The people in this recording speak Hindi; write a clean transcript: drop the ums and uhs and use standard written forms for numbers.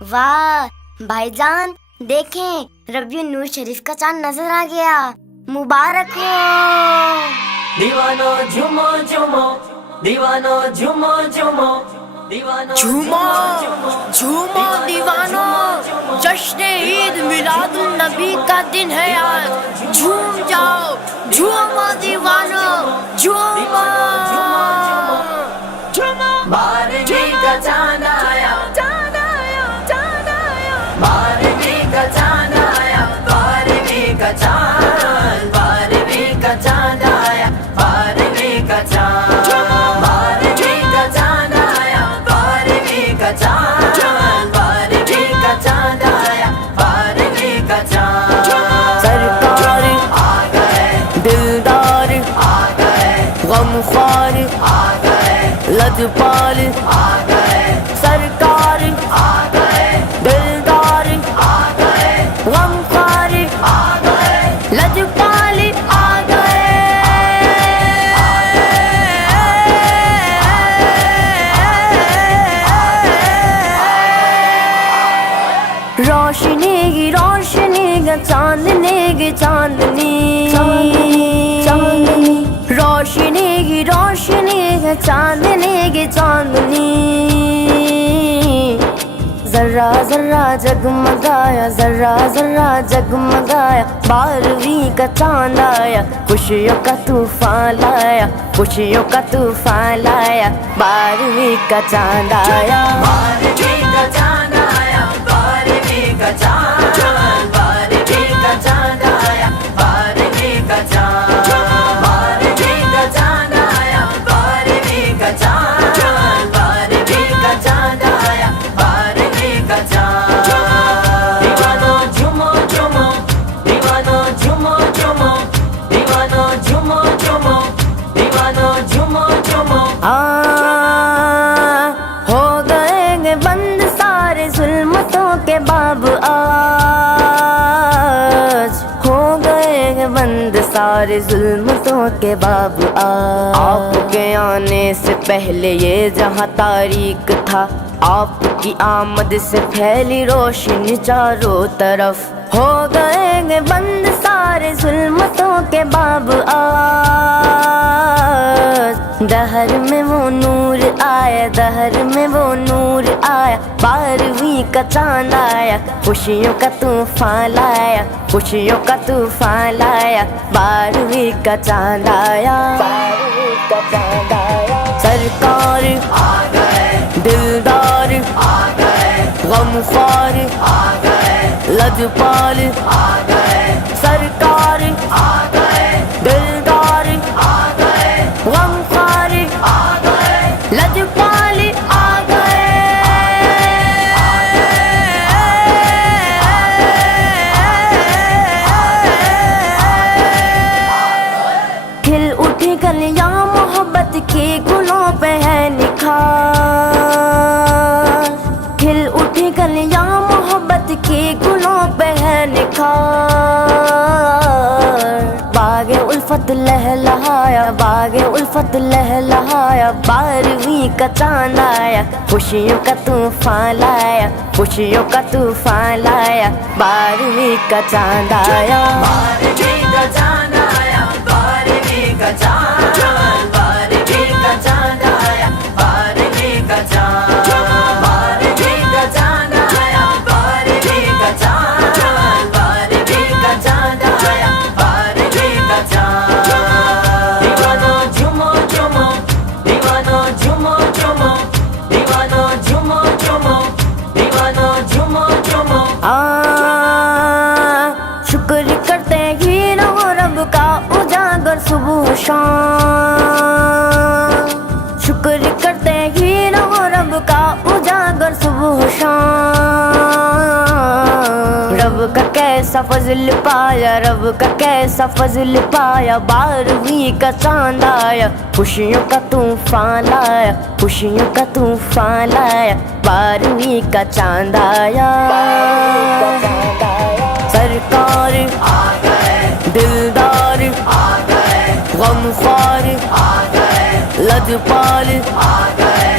वाह भाईजान, देखें रबियुन नूर शरीफ का चांद नजर आ गया। मुबारक हो। दीवानो झूमो झूमो, दीवानो झूमो झूमो, दीवानो झूमो झूमो दीवानो, जश्न ईद मिलादुन नबी का दिन है आज। झूम जाओ झूमो दीवानो, झूमो झूमो। बारहवीं का चांद आया, चांद आया, चांद आया। बारहवीं का चांद आया, बारहवीं का चांद, बारहवीं का चांद आया, बारहवीं का चांद, बारहवीं का चांद आया, बारहवीं का चांद, बारहवीं का चांद आया, बारहवीं का चांद। सरकार आ गए, दिलदार आ गए, गमख्वार आ गए, लजपाल आ गए, सरकार आ गए, दिलदार आ गए, गमख्वार आ गए, लजपाल आ गए। रोशनी की रोशनी का चांदनी की चांदनी, चांदनी रोशनी की रोशनी का चांदनी की चांदनी। जर्रा जर्रा जगमगाया, जर्रा जर्रा जगमगाया, बारहवीं का चांद आया, खुशियों का तूफान लाया, खुशियों का तूफान लाया, बारहवीं का चांद आया। बारहवीं का चांद आया, बारहवीं का चांद, बारहवीं का चांद आया, बारहवीं का चांद, बारहवीं का चांद आया, बारहवीं का चांद, बारहवीं का चांद आया, बारहवीं का चांद। दीवानो झूमो झूमो, दीवानो झूमो झूमो, दीवानो झूमो झूमो, दीवानो झूमो झूमो। हो गए बंद सारे जुल्मतों के बाब आज, हो गए बंद सारे जुल्मतों के बाब आज। आपके आने से पहले ये जहां तारीक था, आपकी आमद से फैली रोशनी चारों तरफ। हो गए बंद सारे जुल्मतों के बाब आज, दहर में वो नूर आया, दहर में वो नूर आया, बारहवीं का चांद आया, खुशियों का तूफान लाया, खुशियों का तूफान लाया, बारहवीं का चांद आया, बारहवीं का चांद आया। सरकार आ गए, दिलदार आ गए, गमख्वार आ गए, लजपाल आ गए, सरकार आ गए, दिलदार आ गए, गमख्वार आ गए, लजपाल आ गए। खिल उठी कलियां मोहब्बत की गुलों पे है निखार, खिल उठी कलियां मोहब्बत की गुलों पे है निखार। बागे उल्फत लहलहाया, बागे उल्फत लहलहाया, बारहवीं का चांद आया, खुशियों का तूफान लाया, खुशियों का तूफान लाया, बारहवीं का चांद आया। बारहवीं का चांद आया, बारहवीं का चांद, बारहवीं का चांद आया, बारहवीं का चांद, बारहवीं का चांद आया, बारहवीं का चांद, बारहवीं का चांद आया, बारहवीं का चांद। दीवानो झूमो झूमो, दीवानो झूमो झूमो, दीवानो झूमो झूमो, दीवानो झूमो झूमो। शुक्र करते ही रहो रब का उजागर सुबह शाम, शुक्र करते ही रहो रब का उजागर सुबह शाम। रब का कैसा फजल पाया, रब का कैसा फजल पाया, बारहवीं का चांद आया, खुशियों का तूफान लाया, खुशियों का तूफान लाया, बारहवीं का चांद आया। सरकार आ गए, दिलदार आ गए, गमख्वार आ गए, लजपाल आ गए,